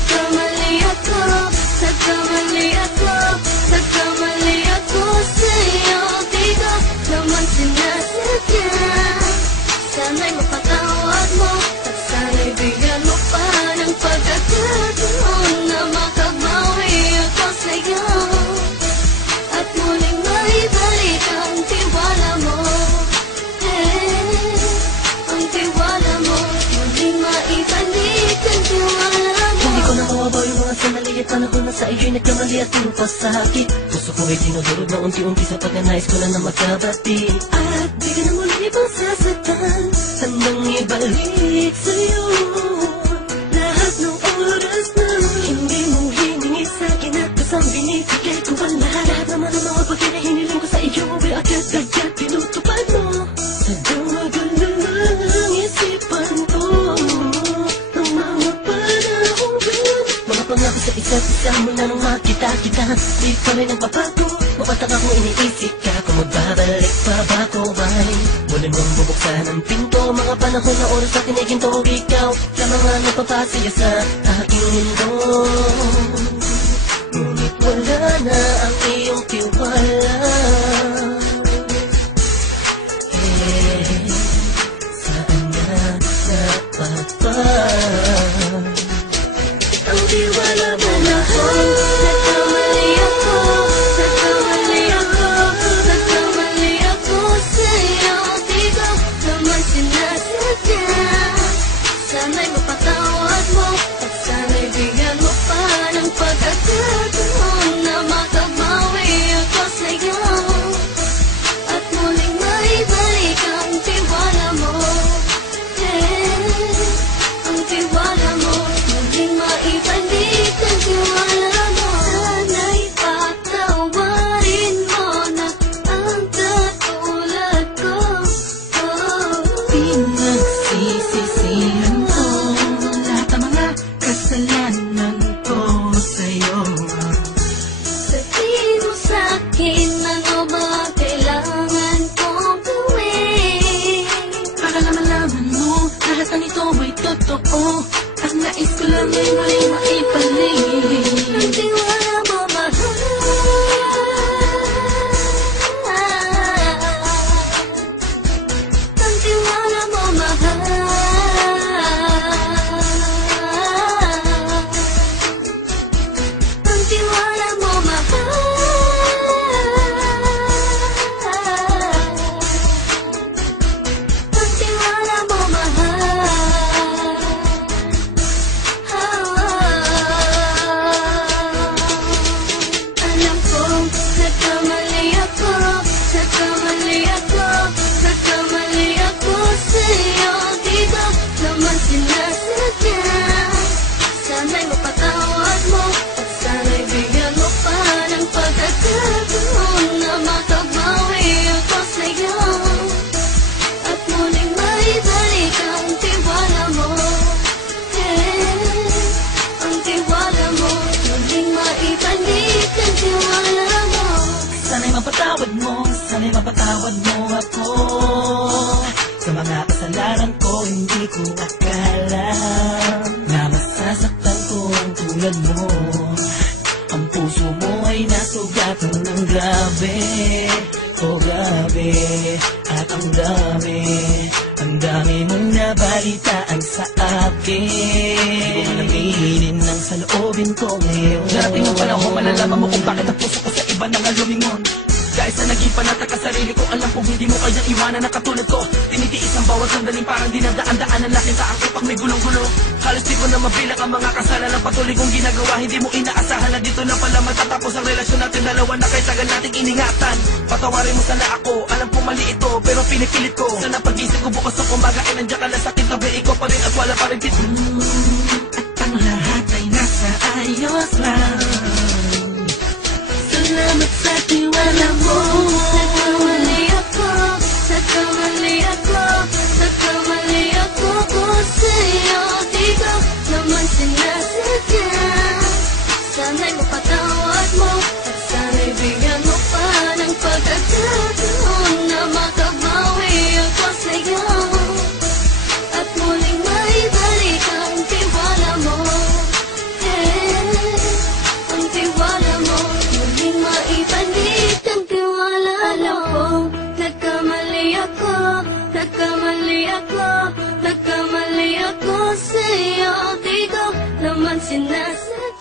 nagkamali ako, nagkamali ako, nagkamali ako sa'yo. Di ko naman sinasadya. Sana'y mapatawad mo at sana'y bigyan mo pa ng pagkakataon na makabawi ako sa'yo at muling maibalik ang tiwala mo. Ang tiwala mo, muling maibalik ang tiwala mo. Hindi ko na mawabaw yung mga sandali at panahon na sa iyo'y nagkamali at puro pasakit. Puso ko ay dinudurog na unti-unti sa pagkanais ko lang na magkabati. At di ka na muli ibang sasaktan, handang ibalik sa'yo lahat ng oras na hindi mo hiningi sa'kin at kasang binibigay ko ang lahat. Lahat naman ang mga bagay na hiniling ko sa iyo ay agad-agad tinutupad mo. Sadyang maganda ng isipan ko ng mga panahon yun. Mga pangako sa isa't isa mula nung makita kita, di pa rin nagbabago. Mapatang ako iniisip ka kung magbabalik pa ba ko ba'y muli mong bubuksan ang pinto. Mga panahon na oras na kinikinto, ikaw lamang ang nagpapasaya sa aking mundo. Ngunit wala na ang iyong tiwala. Saan na napapa ang tiwala mo na Nagkamali ako, nagkamali ako, nagkamali ako sa'yo. Di ko naman sinasadya. Sana'y mapatawad mo at sana'y bigyan mo pa ng pagkakataon na makabawi ako sa'yo at muling maibalik ang tiwala mo. Ang tiwala mo, muling maibalik ang tiwala mo. Sana'y patawarin mo na ang katulad ko. Pinagsisisihan ko lahat ng mga kasalanan ko sa'yo. Sabihin mo sa'kin ano ba kailangan kong gawin Para na malaman mo lahat ng ito ay totoo. Ang nais ko lang ay muling maibalik ang tiwala mo, mahal. Ang tiwala mo, mahal. Ang tiwala mo, mahal. Ang tiwala mo, mahal. Alam kong nagkamali ako, nagkamali ako, nagkamali ako sa'yo. Di ko naman sinasadya. Sana'y mapatawad mo at sana'y bigyan mo pa ng pagkakataon na makabawi ako sa'yo at muling maibalik ang tiwala mo. Ang tiwala mo, muling maibalik ang tiwala mo. Sana'y mapatawad mo ako sa mga kasalanan ko. Hindi ko akala na masasaktan ko ang tulad mo. Ang puso mo ay nasugatan ng grabe. Oh grabe, at ang dami mong nabalitaan sa akin. Hindi ko man aminin ang saloobin ko ngayon. Darating ang panahon, malalaman mo kung bakit ang puso ko sa iba nang lumingon. Dahil sa naging panatag sa sarili ko, alam kong hindi mo kayang iwanan na katulad ko. Tinitiis ang bawat sandaling parang dinadaan-daan ang laking sa akin pag may gulong-gulo. Halos di ko na mabilang ang mga kasalanan patuloy kong ginagawa. Hindi mo inaasahan na dito na pala matatapos ang relasyon natin dalawa na kahit tagal nating iningatan. Patawarin mo sana ako, alam kong mali ito pero pinipilit ko. Sana pag-isip ko bukas sa kumbaga ay nandiyan ka na sa kitabi. Ikaw pa rin at wala pa rin At ang lahat ay nasa ayos lang. Salamat sa tiwala mo. Nagkamali ako, nagkamali ako, nagkamali ako sa'yo. Di ko naman sinasadya. Sana'y mapatawad mo at sana'y bigyan mo pa ng pagkakataon na makabawi ako sa'yo at muling maibalik ang tiwala mo. sinasat